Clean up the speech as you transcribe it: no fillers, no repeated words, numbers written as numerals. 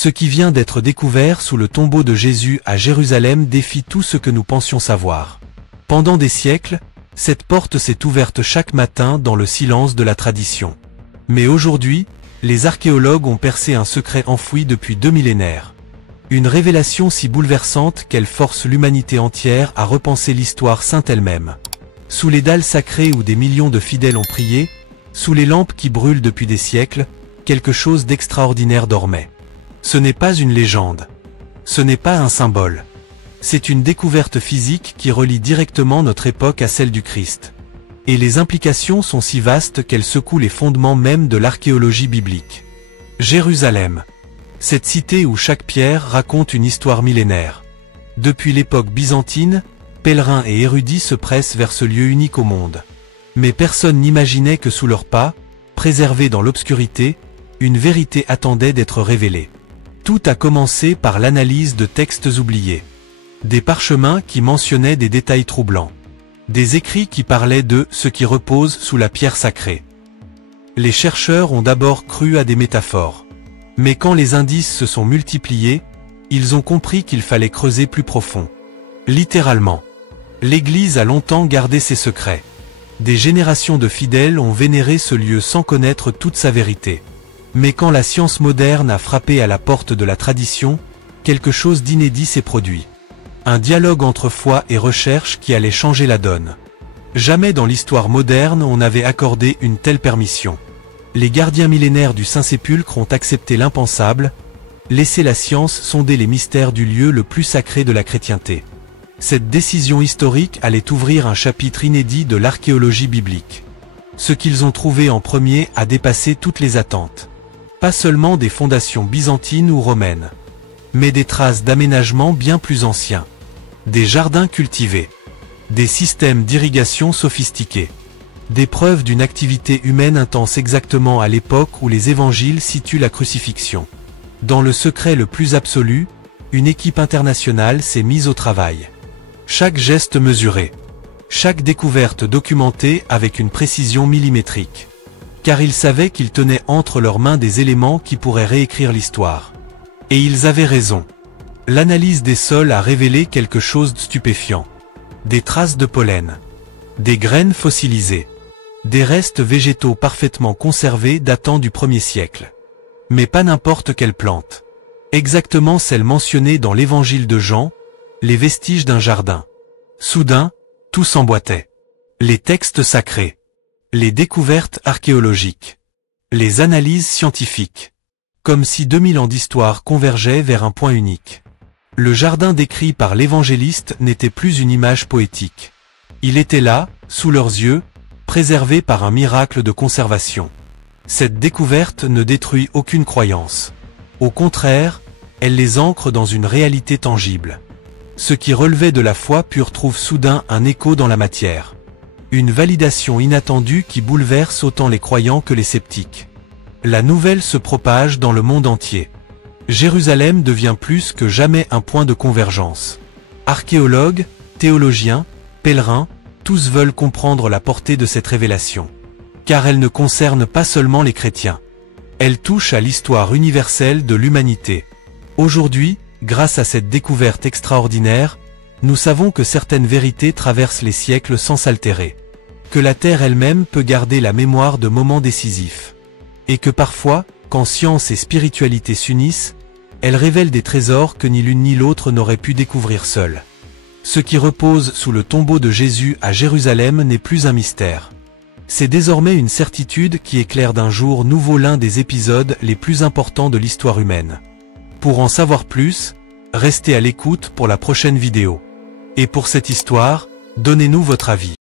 Ce qui vient d'être découvert sous le tombeau de Jésus à Jérusalem défie tout ce que nous pensions savoir. Pendant des siècles, cette porte s'est ouverte chaque matin dans le silence de la tradition. Mais aujourd'hui, les archéologues ont percé un secret enfoui depuis 2 millénaires. Une révélation si bouleversante qu'elle force l'humanité entière à repenser l'histoire sainte elle-même. Sous les dalles sacrées où des millions de fidèles ont prié, sous les lampes qui brûlent depuis des siècles, quelque chose d'extraordinaire dormait. Ce n'est pas une légende. Ce n'est pas un symbole. C'est une découverte physique qui relie directement notre époque à celle du Christ. Et les implications sont si vastes qu'elles secouent les fondements même de l'archéologie biblique. Jérusalem. Cette cité où chaque pierre raconte une histoire millénaire. Depuis l'époque byzantine, pèlerins et érudits se pressent vers ce lieu unique au monde. Mais personne n'imaginait que sous leurs pas, préservés dans l'obscurité, une vérité attendait d'être révélée. Tout a commencé par l'analyse de textes oubliés. Des parchemins qui mentionnaient des détails troublants. Des écrits qui parlaient de ce qui repose sous la pierre sacrée. Les chercheurs ont d'abord cru à des métaphores. Mais quand les indices se sont multipliés, ils ont compris qu'il fallait creuser plus profond. Littéralement. L'Église a longtemps gardé ses secrets. Des générations de fidèles ont vénéré ce lieu sans connaître toute sa vérité. Mais quand la science moderne a frappé à la porte de la tradition, quelque chose d'inédit s'est produit. Un dialogue entre foi et recherche qui allait changer la donne. Jamais dans l'histoire moderne on n'avait accordé une telle permission. Les gardiens millénaires du Saint-Sépulcre ont accepté l'impensable, laissé la science sonder les mystères du lieu le plus sacré de la chrétienté. Cette décision historique allait ouvrir un chapitre inédit de l'archéologie biblique. Ce qu'ils ont trouvé en premier a dépassé toutes les attentes. Pas seulement des fondations byzantines ou romaines, mais des traces d'aménagements bien plus anciens. Des jardins cultivés. Des systèmes d'irrigation sophistiqués. Des preuves d'une activité humaine intense exactement à l'époque où les évangiles situent la crucifixion. Dans le secret le plus absolu, une équipe internationale s'est mise au travail. Chaque geste mesuré. Chaque découverte documentée avec une précision millimétrique. Car ils savaient qu'ils tenaient entre leurs mains des éléments qui pourraient réécrire l'histoire. Et ils avaient raison. L'analyse des sols a révélé quelque chose de stupéfiant. Des traces de pollen. Des graines fossilisées. Des restes végétaux parfaitement conservés datant du 1er siècle. Mais pas n'importe quelle plante. Exactement celle mentionnée dans l'évangile de Jean, les vestiges d'un jardin. Soudain, tout s'emboîtait. Les textes sacrés. Les découvertes archéologiques. Les analyses scientifiques. Comme si 2000 ans d'histoire convergeaient vers un point unique. Le jardin décrit par l'évangéliste n'était plus une image poétique. Il était là, sous leurs yeux, préservé par un miracle de conservation. Cette découverte ne détruit aucune croyance. Au contraire, elle les ancre dans une réalité tangible. Ce qui relevait de la foi pure trouve soudain un écho dans la matière. Une validation inattendue qui bouleverse autant les croyants que les sceptiques. La nouvelle se propage dans le monde entier. Jérusalem devient plus que jamais un point de convergence. Archéologues, théologiens, pèlerins, tous veulent comprendre la portée de cette révélation. Car elle ne concerne pas seulement les chrétiens. Elle touche à l'histoire universelle de l'humanité. Aujourd'hui, grâce à cette découverte extraordinaire, nous savons que certaines vérités traversent les siècles sans s'altérer. Que la Terre elle-même peut garder la mémoire de moments décisifs. Et que parfois, quand science et spiritualité s'unissent, elles révèlent des trésors que ni l'une ni l'autre n'auraient pu découvrir seules. Ce qui repose sous le tombeau de Jésus à Jérusalem n'est plus un mystère. C'est désormais une certitude qui éclaire d'un jour nouveau l'un des épisodes les plus importants de l'histoire humaine. Pour en savoir plus, restez à l'écoute pour la prochaine vidéo. Et pour cette histoire, donnez-nous votre avis.